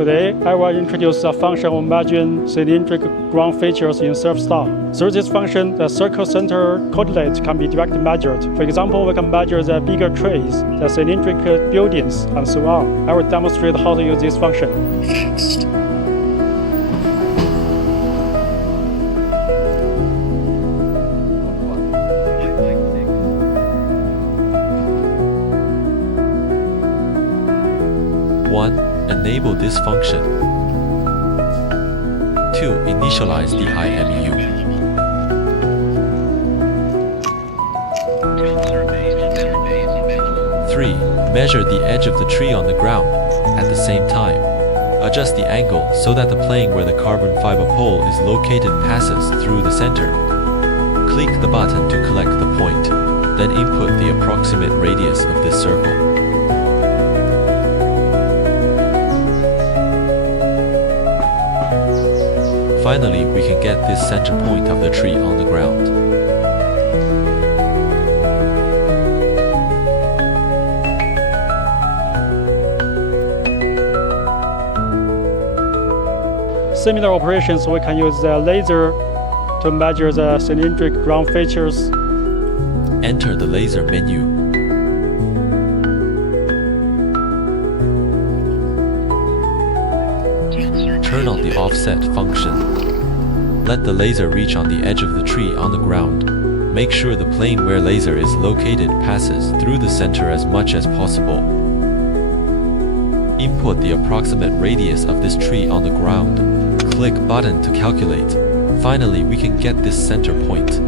Today, I will introduce a function of measuring cylindric ground features in SurvStar. Through this function, the circle center coordinate can be directly measured. For example, we can measure the bigger trees, the cylindric buildings, and so on. I will demonstrate how to use this function. Enable this function. 2. Initialize the IMU. 3. Measure the edge of the tree on the ground. At the same time, adjust the angle so that the plane where the carbon fiber pole is located passes through the center. Click the button to collect the point, then input the approximate radius of this circle. Finally, we can get this center point of the tree on the ground. Similar operations, we can use the laser to measure the cylindric ground features. Enter the laser menu. Turn on the offset function. Let the laser reach on the edge of the tree on the ground. Make sure the plane where laser is located passes through the center as much as possible. Input the approximate radius of this tree on the ground. Click button to calculate. Finally, we can get this center point.